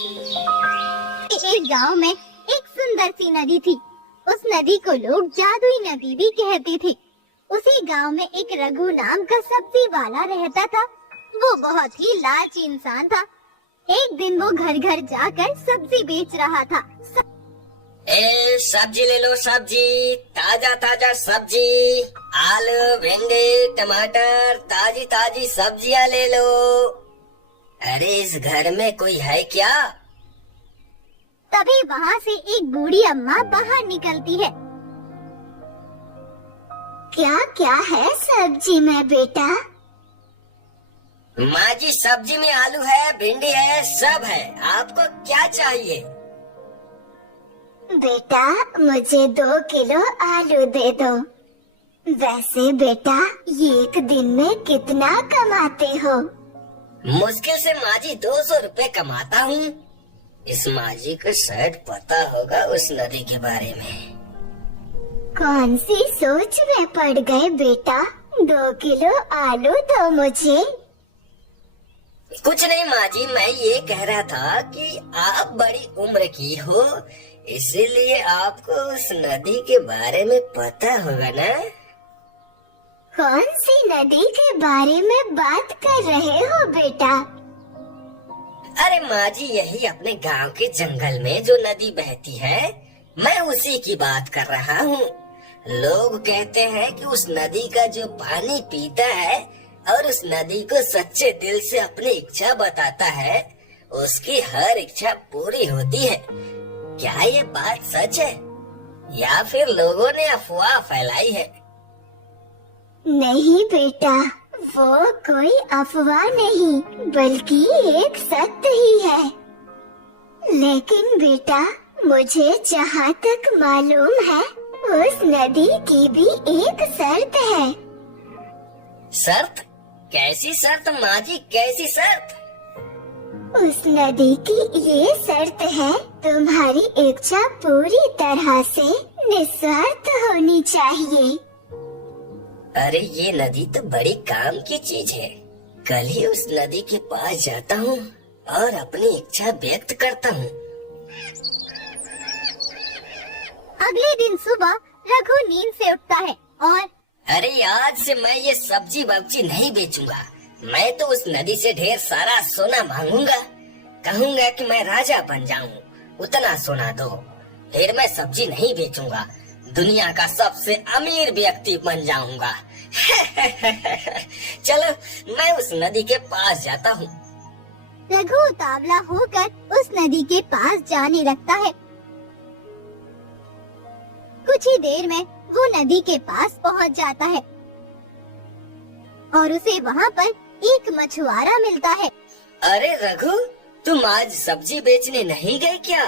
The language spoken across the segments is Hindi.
एक गांव में एक सुंदर सी नदी थी। उस नदी को लोग जादुई नदी भी कहते थे। उसी गांव में एक रघु नाम का सब्जी वाला रहता था। वो बहुत ही लालची इंसान था। एक दिन वो घर घर जाकर सब्जी बेच रहा था। सब्जी ले लो, सब्जी ताजा ताजा सब्जी, आलू भिंडी टमाटर ताजी ताजी सब्जियां ले लो। अरे इस घर में कोई है क्या? तभी वहाँ से एक बूढ़ी अम्मा बाहर निकलती है। क्या क्या है सब्जी में बेटा? माँ जी सब्जी में आलू है, भिंडी है, सब है। आपको क्या चाहिए? बेटा मुझे 2 किलो आलू दे दो। वैसे बेटा एक दिन में कितना कमाते हो? मुश्किल से माँ जी 200 रुपए कमाता हूँ। इस माँ जी को शायद पता होगा उस नदी के बारे में। कौन सी सोच में पड़ गए बेटा? 2 किलो आलू दो मुझे। कुछ नहीं माँ जी, मैं ये कह रहा था कि आप बड़ी उम्र की हो, इसीलिए आपको उस नदी के बारे में पता होगा ना। कौन सी नदी के बारे में बात कर रहे हो बेटा? अरे माँ जी यही अपने गांव के जंगल में जो नदी बहती है, मैं उसी की बात कर रहा हूँ। लोग कहते हैं कि उस नदी का जो पानी पीता है और उस नदी को सच्चे दिल से अपनी इच्छा बताता है, उसकी हर इच्छा पूरी होती है। क्या ये बात सच है या फिर लोगों ने अफवाह फैलाई है? नहीं बेटा, वो कोई अफवाह नहीं बल्कि एक सत्य ही है। लेकिन बेटा मुझे जहाँ तक मालूम है उस नदी की भी एक शर्त है। शर्त? कैसी शर्त माँ जी, कैसी शर्त? उस नदी की ये शर्त है, तुम्हारी इच्छा पूरी तरह से निस्वार्थ होनी चाहिए। अरे ये नदी तो बड़ी काम की चीज है। कल ही उस नदी के पास जाता हूँ और अपनी इच्छा व्यक्त करता हूँ। अगले दिन सुबह रघु नींद से उठता है और अरे आज से मैं ये सब्जी वब्जी नहीं बेचूंगा। मैं तो उस नदी से ढेर सारा सोना मांगूंगा। कहूंगा कि मैं राजा बन जाऊं, उतना सोना दो। फिर मैं सब्जी नहीं बेचूंगा, दुनिया का सबसे अमीर व्यक्ति बन जाऊंगा। चलो मैं उस नदी के पास जाता हूँ। रघु उतावला होकर उस नदी के पास जाने लगता है। कुछ ही देर में वो नदी के पास पहुँच जाता है और उसे वहाँ पर एक मछुआरा मिलता है। अरे रघु, तुम आज सब्जी बेचने नहीं गए क्या?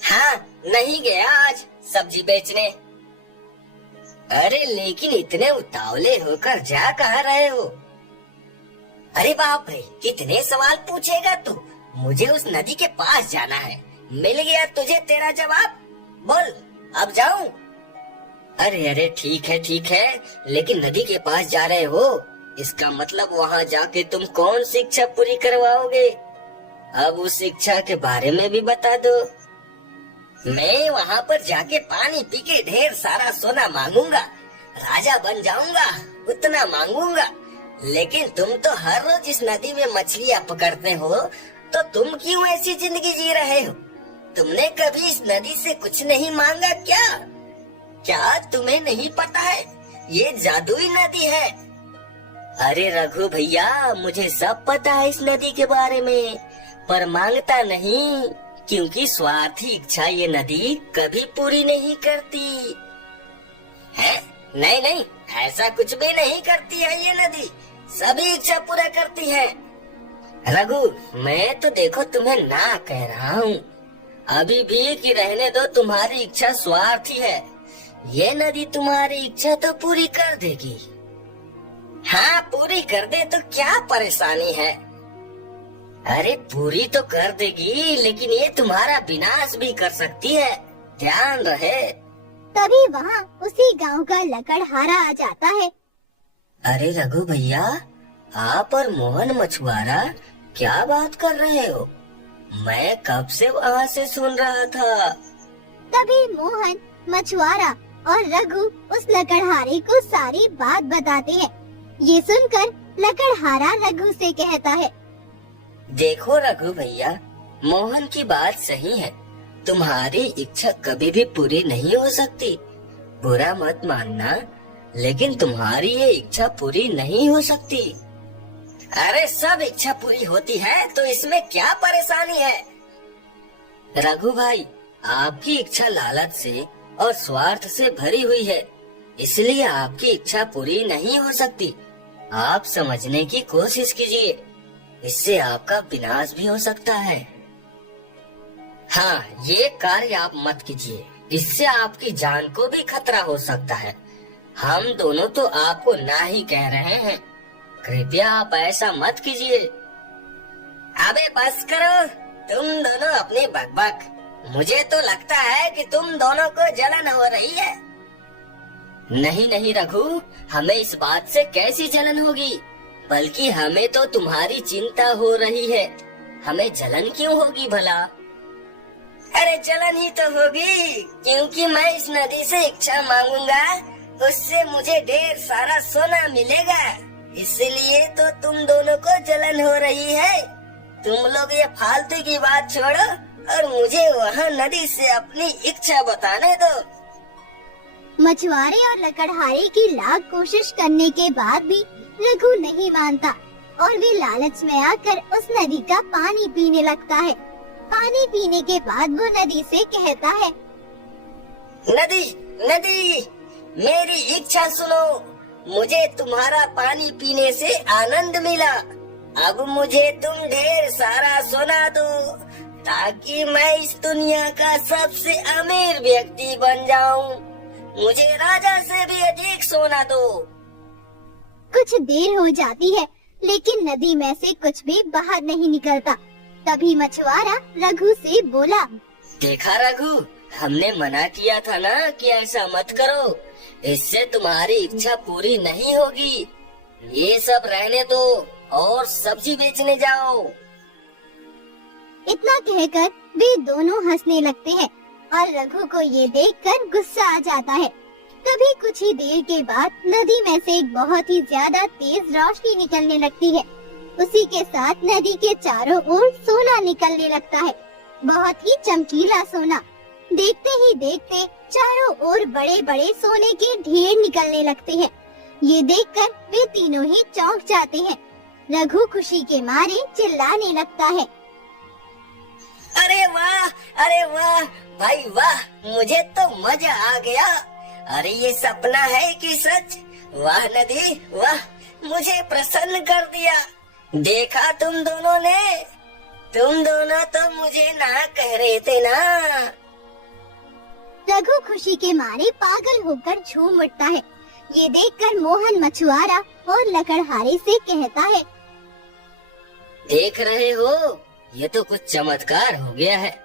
हाँ, नहीं गया आज सब्जी बेचने। अरे लेकिन इतने उतावले होकर जा कहाँ रहे हो? अरे बाप रे, कितने सवाल पूछेगा तू? मुझे उस नदी के पास जाना है। मिल गया तुझे तेरा जवाब, बोल अब जाऊं? अरे अरे ठीक है, लेकिन नदी के पास जा रहे हो, इसका मतलब वहाँ जाके तुम कौन सी इच्छा पूरी करवाओगे? अब उस इच्छा के बारे में भी बता दो। मैं वहाँ पर जाके पानी पी के ढेर सारा सोना मांगूंगा, राजा बन जाऊंगा, उतना मांगूंगा। लेकिन तुम तो हर रोज इस नदी में मछलियाँ पकड़ते हो, तो तुम क्यों ऐसी जिंदगी जी रहे हो? तुमने कभी इस नदी से कुछ नहीं मांगा क्या? क्या तुम्हें नहीं पता है ये जादुई नदी है? अरे रघु भैया, मुझे सब पता है इस नदी के बारे में, पर मांगता नहीं, क्योंकि स्वार्थी इच्छा ये नदी कभी पूरी नहीं करती है। नहीं नहीं, ऐसा कुछ भी नहीं करती है ये नदी, सभी इच्छा पूरा करती है। रघु, मैं तो देखो तुम्हें ना कह रहा हूँ अभी भी कि रहने दो, तुम्हारी इच्छा स्वार्थी है। ये नदी तुम्हारी इच्छा तो पूरी कर देगी। हाँ, पूरी कर दे तो क्या परेशानी है? अरे पूरी तो कर देगी, लेकिन ये तुम्हारा विनाश भी कर सकती है, ध्यान रहे। तभी वहाँ उसी गांव का लकड़हारा आ जाता है। अरे रघु भैया, आप और मोहन मछुआरा क्या बात कर रहे हो? मैं कब से वहाँ से सुन रहा था। तभी मोहन, मछुआरा और रघु उस लकड़हारे को सारी बात बताते हैं। ये सुनकर लकड़हारा रघु से कहता है, देखो रघु भैया, मोहन की बात सही है। तुम्हारी इच्छा कभी भी पूरी नहीं हो सकती। बुरा मत मानना, लेकिन तुम्हारी ये इच्छा पूरी नहीं हो सकती। अरे सब इच्छा पूरी होती है तो इसमें क्या परेशानी है। रघु भाई, आपकी इच्छा लालच से और स्वार्थ से भरी हुई है, इसलिए आपकी इच्छा पूरी नहीं हो सकती। आप समझने की कोशिश कीजिए, इससे आपका विनाश भी हो सकता है। हाँ, ये कार्य आप मत कीजिए, इससे आपकी जान को भी खतरा हो सकता है। हम दोनों तो आपको ना ही कह रहे हैं, कृपया आप ऐसा मत कीजिए। अबे बस करो तुम दोनों अपनी बकबक। मुझे तो लगता है कि तुम दोनों को जलन हो रही है। नहीं नहीं रघु, हमें इस बात से कैसी जलन होगी, बल्कि हमें तो तुम्हारी चिंता हो रही है। हमें जलन क्यों होगी भला? अरे जलन ही तो होगी, क्योंकि मैं इस नदी से इच्छा मांगूंगा, उससे मुझे ढेर सारा सोना मिलेगा। इसलिए तो तुम दोनों को जलन हो रही है। तुम लोग ये फालतू की बात छोड़ो और मुझे वहाँ नदी से अपनी इच्छा बताने दो। मछुआरे और लकड़हारे की लाख कोशिश करने के बाद भी रघु नहीं मानता और वे लालच में आकर उस नदी का पानी पीने लगता है। पानी पीने के बाद वो नदी से कहता है, नदी नदी, मेरी इच्छा सुनो। मुझे तुम्हारा पानी पीने से आनंद मिला। अब मुझे तुम ढेर सारा सोना दो, ताकि मैं इस दुनिया का सबसे अमीर व्यक्ति बन जाऊं। मुझे राजा से भी अधिक सोना दो। कुछ देर हो जाती है, लेकिन नदी में से कुछ भी बाहर नहीं निकलता। तभी मछुआरा रघु से बोला, देखा रघु, हमने मना किया था ना कि ऐसा मत करो, इससे तुम्हारी इच्छा पूरी नहीं होगी। ये सब रहने दो और सब्जी बेचने जाओ। इतना कहकर वे दोनों हंसने लगते हैं और रघु को ये देखकर गुस्सा आ जाता है। तभी कुछ ही देर के बाद नदी में से एक बहुत ही ज्यादा तेज रोशनी निकलने लगती है। उसी के साथ नदी के चारों ओर सोना निकलने लगता है, बहुत ही चमकीला सोना। देखते ही देखते चारों ओर बड़े बड़े सोने के ढेर निकलने लगते हैं। ये देखकर वे तीनों ही चौंक जाते हैं। रघु खुशी के मारे चिल्लाने लगता है, अरे वाह, अरे वाह भाई वाह, मुझे तो मजा आ गया। अरे ये सपना है कि सच? वाह नदी वाह, मुझे प्रसन्न कर दिया। देखा तुम दोनों ने, तुम दोनों तो मुझे ना कह रहे थे ना। रघु खुशी के मारे पागल होकर झूम उठता है। ये देखकर मोहन मछुआरा और लकड़हारे से कहता है, देख रहे हो, ये तो कुछ चमत्कार हो गया है।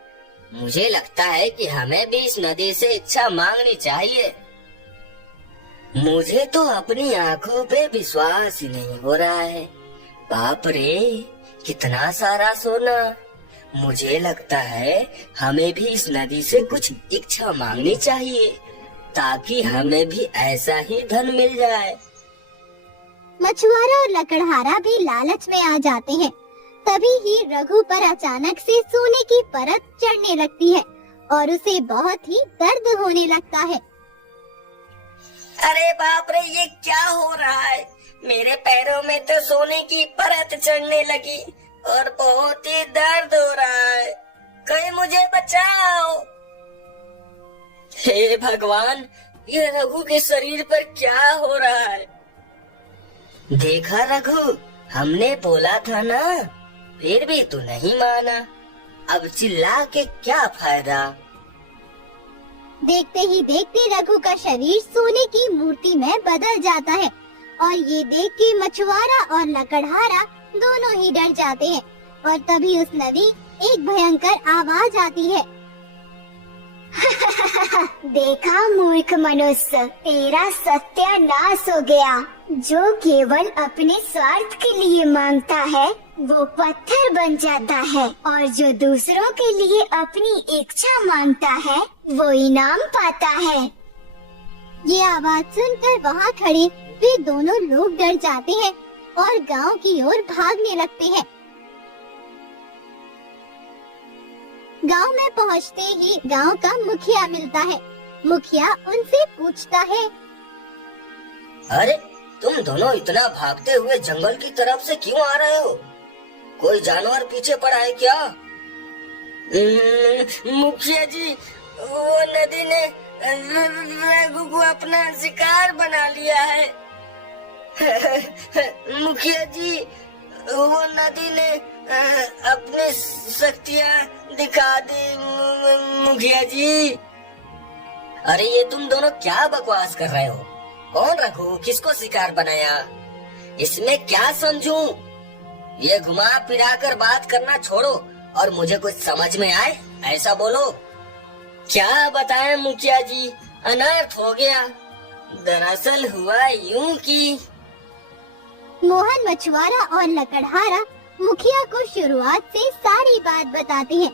मुझे लगता है कि हमें भी इस नदी से इच्छा मांगनी चाहिए। मुझे तो अपनी आंखों पे विश्वास ही नहीं हो रहा है। बाप रे, कितना सारा सोना। मुझे लगता है हमें भी इस नदी से कुछ इच्छा मांगनी चाहिए, ताकि हमें भी ऐसा ही धन मिल जाए। मछुआरा और लकड़हारा भी लालच में आ जाते हैं। तभी ही रघु पर अचानक से सोने की परत चढ़ने लगती है और उसे बहुत ही दर्द होने लगता है। अरे बाप रे, ये क्या हो रहा है? मेरे पैरों में तो सोने की परत चढ़ने लगी और बहुत ही दर्द हो रहा है। कोई मुझे बचाओ। हे भगवान, ये रघु के शरीर पर क्या हो रहा है? देखा रघु, हमने बोला था ना, फिर भी तू नहीं माना। अब चिल्ला के क्या फायदा? देखते ही देखते रघु का शरीर सोने की मूर्ति में बदल जाता है और ये देख के मछुआरा और लकड़हारा दोनों ही डर जाते हैं। और तभी उस नदी एक भयंकर आवाज आती है, देखा मूर्ख मनुष्य, तेरा सत्यानाश हो गया। जो केवल अपने स्वार्थ के लिए मांगता है वो पत्थर बन जाता है, और जो दूसरों के लिए अपनी इच्छा मांगता है वो इनाम पाता है। ये आवाज सुनकर वहाँ खड़े वे दोनों लोग डर जाते हैं और गांव की ओर भागने लगते हैं। गांव में पहुँचते ही गांव का मुखिया मिलता है। मुखिया उनसे पूछता है, अरे तुम दोनों इतना भागते हुए जंगल की तरफ से क्यों आ रहे हो? कोई जानवर पीछे पड़ा है क्या? मुखिया जी, वो नदी ने रघु को अपना शिकार बना लिया है। मुखिया जी, वो नदी ने अपनी शक्तियाँ दिखा दी। मुखिया जी, अरे ये तुम दोनों क्या बकवास कर रहे हो? कौन रघु किसको शिकार बनाया? इसमें क्या समझूं? ये घुमा फिरा कर बात करना छोड़ो और मुझे कुछ समझ में आए ऐसा बोलो। क्या बताएं मुखिया जी, अनर्थ हो गया। दरअसल हुआ यूं कि मोहन मछुआरा और लकड़हारा मुखिया को शुरुआत से सारी बात बताते हैं।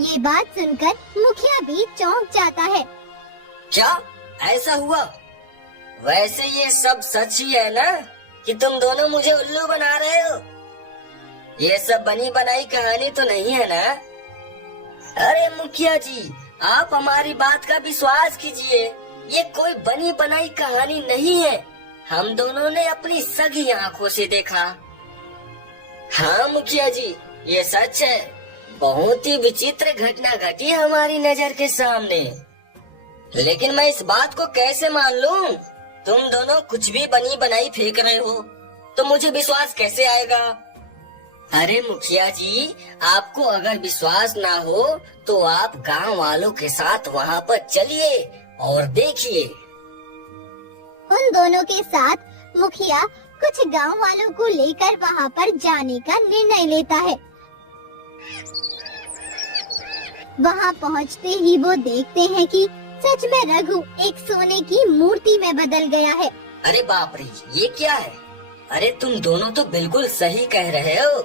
ये बात सुनकर मुखिया भी चौंक जाता है। क्या ऐसा हुआ? वैसे ये सब सच ही है ना कि तुम दोनों मुझे उल्लू बना रहे हो? ये सब बनी बनाई कहानी तो नहीं है ना? अरे मुखिया जी, आप हमारी बात का विश्वास कीजिए। ये कोई बनी बनाई कहानी नहीं है। हम दोनों ने अपनी सगी आंखों से देखा। हाँ मुखिया जी, ये सच है। बहुत ही विचित्र घटना घटी हमारी नजर के सामने। लेकिन मैं इस बात को कैसे मान लूं? तुम दोनों कुछ भी बनी बनाई फेंक रहे हो तो मुझे विश्वास कैसे आएगा? अरे मुखिया जी, आपको अगर विश्वास ना हो तो आप गांव वालों के साथ वहाँ पर चलिए और देखिए। उन दोनों के साथ मुखिया कुछ गांव वालों को लेकर वहाँ पर जाने का निर्णय लेता है। वहाँ पहुँचते ही वो देखते हैं कि सच में रघु एक सोने की मूर्ति में बदल गया है। अरे बाप रे, ये क्या है? अरे तुम दोनों तो बिल्कुल सही कह रहे हो।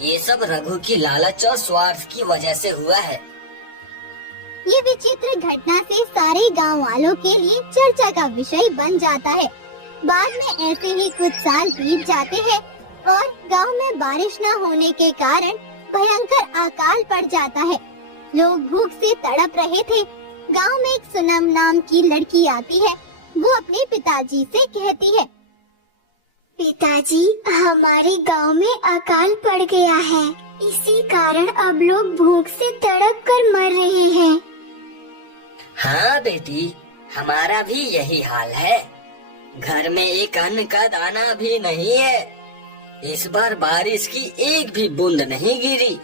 ये सब रघु की लालच और स्वार्थ की वजह से हुआ है। ये विचित्र घटना से सारे गांव वालों के लिए चर्चा का विषय बन जाता है। बाद में ऐसे ही कुछ साल बीत जाते हैं और गांव में बारिश न होने के कारण भयंकर अकाल पड़ जाता है। लोग भूख से तड़प रहे थे। गांव में एक सुनम नाम की लड़की आती है। वो अपने पिताजी से कहती है, पिताजी, हमारे गांव में अकाल पड़ गया है। इसी कारण अब लोग भूख से तड़प कर मर रहे हैं। हाँ बेटी, हमारा भी यही हाल है। घर में एक अन्न का दाना भी नहीं है। इस बार बारिश की एक भी बूंद नहीं गिरी।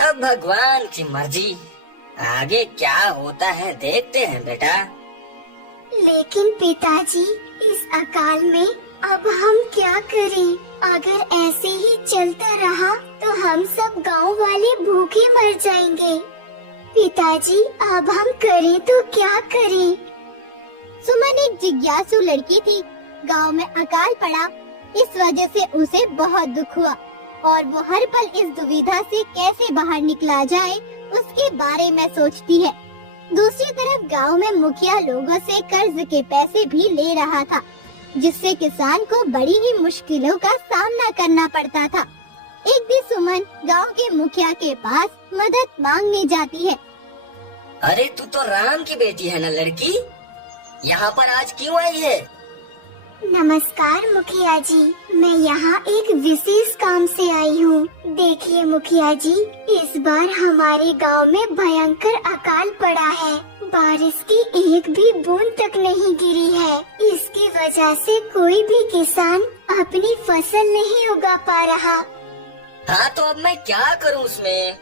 अब भगवान की मर्जी, आगे क्या होता है देखते हैं बेटा। लेकिन पिताजी, इस अकाल में अब हम क्या करें? अगर ऐसे ही चलता रहा तो हम सब गांव वाले भूखे मर जाएंगे। पिताजी, अब हम करें तो क्या करें? सुमन एक जिज्ञासु लड़की थी। गांव में अकाल पड़ा, इस वजह से उसे बहुत दुख हुआ और वो हर पल इस दुविधा से कैसे बाहर निकला जाए उसके बारे में सोचती है। दूसरी तरफ गांव में मुखिया लोगों से कर्ज के पैसे भी ले रहा था, जिससे किसान को बड़ी ही मुश्किलों का सामना करना पड़ता था। एक दिन सुमन गांव के मुखिया के पास मदद मांगने जाती है। अरे तू तो राम की बेटी है ना लड़की, यहाँ पर आज क्यों आई है? नमस्कार मुखिया जी, मैं यहाँ एक विशेष काम से आई हूँ। देखिए मुखिया जी, इस बार हमारे गांव में भयंकर अकाल पड़ा है। बारिश की एक भी बूंद तक नहीं गिरी है। इसकी वजह से कोई भी किसान अपनी फसल नहीं उगा पा रहा। हाँ तो अब मैं क्या करूँ उसमें?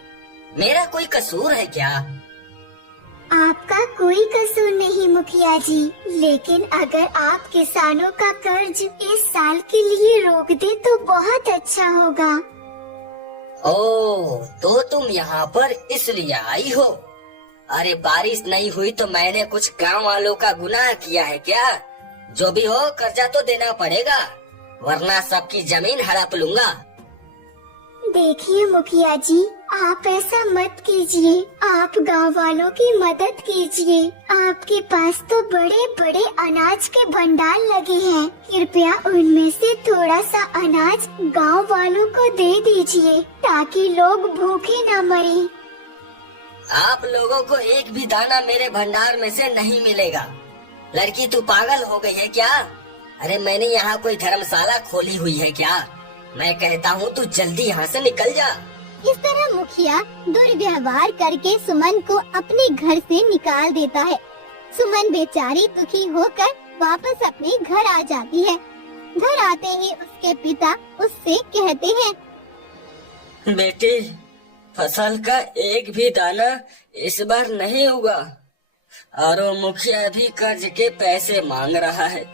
मेरा कोई कसूर है क्या? आपका कोई कसूर नहीं मुखिया जी, लेकिन अगर आप किसानों का कर्ज इस साल के लिए रोक दे तो बहुत अच्छा होगा। ओह, तो तुम यहाँ पर इसलिए आई हो? अरे बारिश नहीं हुई तो मैंने कुछ गांव वालों का गुनाह किया है क्या? जो भी हो कर्जा तो देना पड़ेगा, वरना सबकी जमीन हड़प लूंगा। देखिए मुखिया जी, आप ऐसा मत कीजिए। आप गांव वालों की मदद कीजिए। आपके पास तो बड़े बड़े अनाज के भंडार लगे हैं। कृपया उनमें से थोड़ा सा अनाज गांव वालों को दे दीजिए ताकि लोग भूखे न मरें। आप लोगों को एक भी दाना मेरे भंडार में से नहीं मिलेगा। लड़की तू पागल हो गई है क्या? अरे मैंने यहाँ कोई धर्मशाला खोली हुई है क्या? मैं कहता हूँ तू जल्दी यहाँ से निकल जा। इस तरह मुखिया दुर्व्यवहार करके सुमन को अपने घर से निकाल देता है। सुमन बेचारी दुखी होकर वापस अपने घर आ जाती है। घर आते ही उसके पिता उससे कहते हैं, बेटी, फसल का एक भी दाना इस बार नहीं हुआ और वो मुखिया भी कर्ज के पैसे मांग रहा है।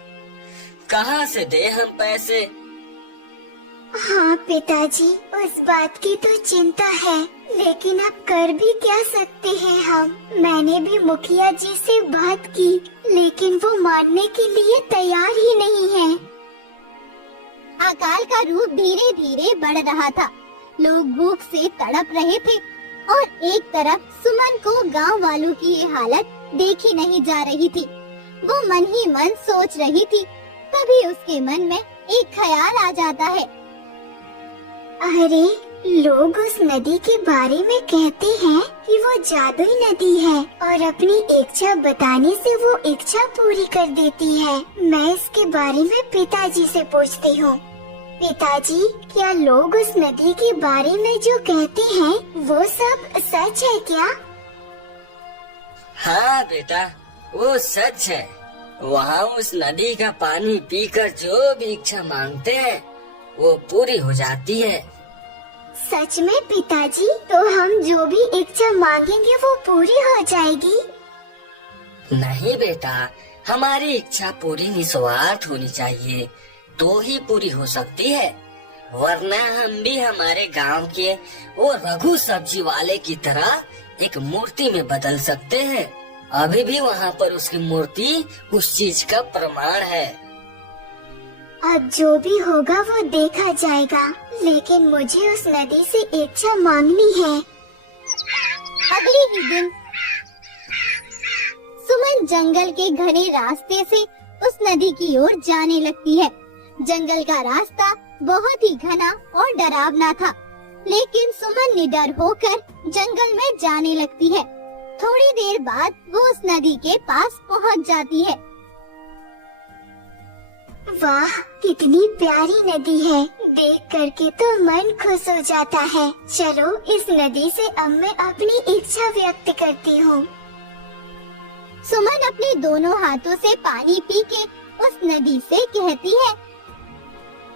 कहाँ से दे हम पैसे? हाँ पिताजी, उस बात की तो चिंता है, लेकिन अब कर भी क्या सकते हैं हम। मैंने भी मुखिया जी से बात की, लेकिन वो मानने के लिए तैयार ही नहीं है। अकाल का रूप धीरे धीरे बढ़ रहा था। लोग भूख से तड़प रहे थे और एक तरफ सुमन को गांव वालों की ये हालत देखी नहीं जा रही थी। वो मन ही मन सोच रही थी। तभी उसके मन में एक ख्याल आ जाता है। अरे, लोग उस नदी के बारे में कहते हैं कि वो जादुई नदी है और अपनी इच्छा बताने से वो इच्छा पूरी कर देती है। मैं इसके बारे में पिताजी से पूछती हूँ। पिताजी, क्या लोग उस नदी के बारे में जो कहते हैं वो सब सच है क्या? हाँ बेटा, वो सच है। वहाँ उस नदी का पानी पीकर जो भी इच्छा मांगते हैं वो पूरी हो जाती है। सच में पिताजी? तो हम जो भी इच्छा मांगेंगे वो पूरी हो जाएगी? नहीं बेटा, हमारी इच्छा पूरी निस्वार्थ होनी चाहिए, तो ही पूरी हो सकती है। वरना हम भी हमारे गांव के वो रघु सब्जी वाले की तरह एक मूर्ति में बदल सकते हैं। अभी भी वहाँ पर उसकी मूर्ति उस चीज का प्रमाण है। अब जो भी होगा वो देखा जाएगा, लेकिन मुझे उस नदी से इच्छा मांगनी है। अगले ही दिन सुमन जंगल के घने रास्ते से उस नदी की ओर जाने लगती है। जंगल का रास्ता बहुत ही घना और डरावना था, लेकिन सुमन निडर होकर जंगल में जाने लगती है। थोड़ी देर बाद वो उस नदी के पास पहुंच जाती है। वाह, कितनी प्यारी नदी है। देख करके तो मन खुश हो जाता है। चलो इस नदी से अब मैं अपनी इच्छा व्यक्त करती हूँ। सुमन अपने दोनों हाथों से पानी पी के उस नदी से कहती है,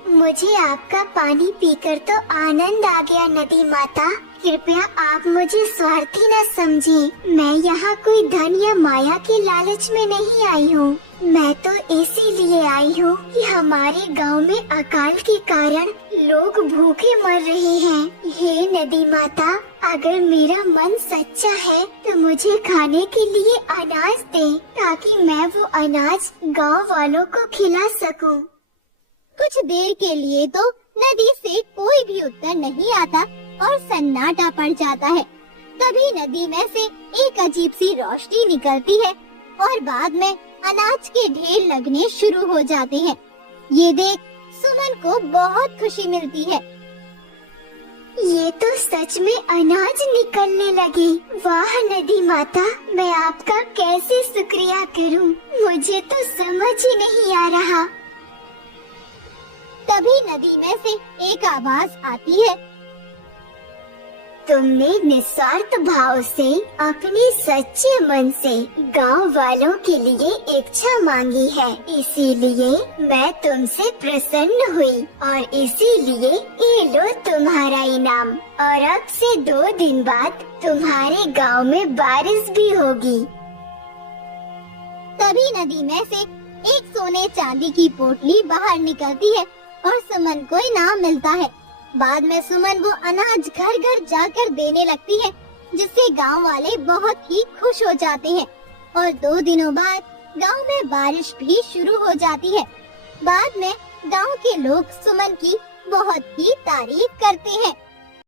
मुझे आपका पानी पीकर तो आनंद आ गया नदी माता। कृपया आप मुझे स्वार्थी न समझें। मैं यहाँ कोई धन या माया के लालच में नहीं आई हूँ। मैं तो इसीलिए आई हूँ कि हमारे गांव में अकाल के कारण लोग भूखे मर रहे हैं। हे नदी माता, अगर मेरा मन सच्चा है तो मुझे खाने के लिए अनाज दे, ताकि मैं वो अनाज गांव वालों को खिला सकूं। कुछ देर के लिए तो नदी से कोई भी उत्तर नहीं आता और सन्नाटा पड़ जाता है। तभी नदी में से एक अजीब सी रोशनी निकलती है और बाद में अनाज के ढेर लगने शुरू हो जाते हैं। ये देख सुमन को बहुत खुशी मिलती है। ये तो सच में अनाज निकलने लगे। वाह नदी माता, मैं आपका कैसे शुक्रिया करूं? मुझे तो समझ ही नहीं आ रहा। तभी नदी में से एक आवाज आती है, तुमने निस्वार्थ भाव से अपने सच्चे मन से गांव वालों के लिए इच्छा मांगी है, इसीलिए मैं तुमसे प्रसन्न हुई और इसीलिए ये लो तुम्हारा इनाम। और अब से 2 दिन बाद तुम्हारे गांव में बारिश भी होगी। तभी नदी में से एक सोने चांदी की पोटली बाहर निकलती है और सुमन को इनाम मिलता है। बाद में सुमन वो अनाज घर घर जाकर देने लगती है, जिससे गांव वाले बहुत ही खुश हो जाते हैं। और 2 दिनों बाद गांव में बारिश भी शुरू हो जाती है। बाद में गांव के लोग सुमन की बहुत ही तारीफ करते हैं।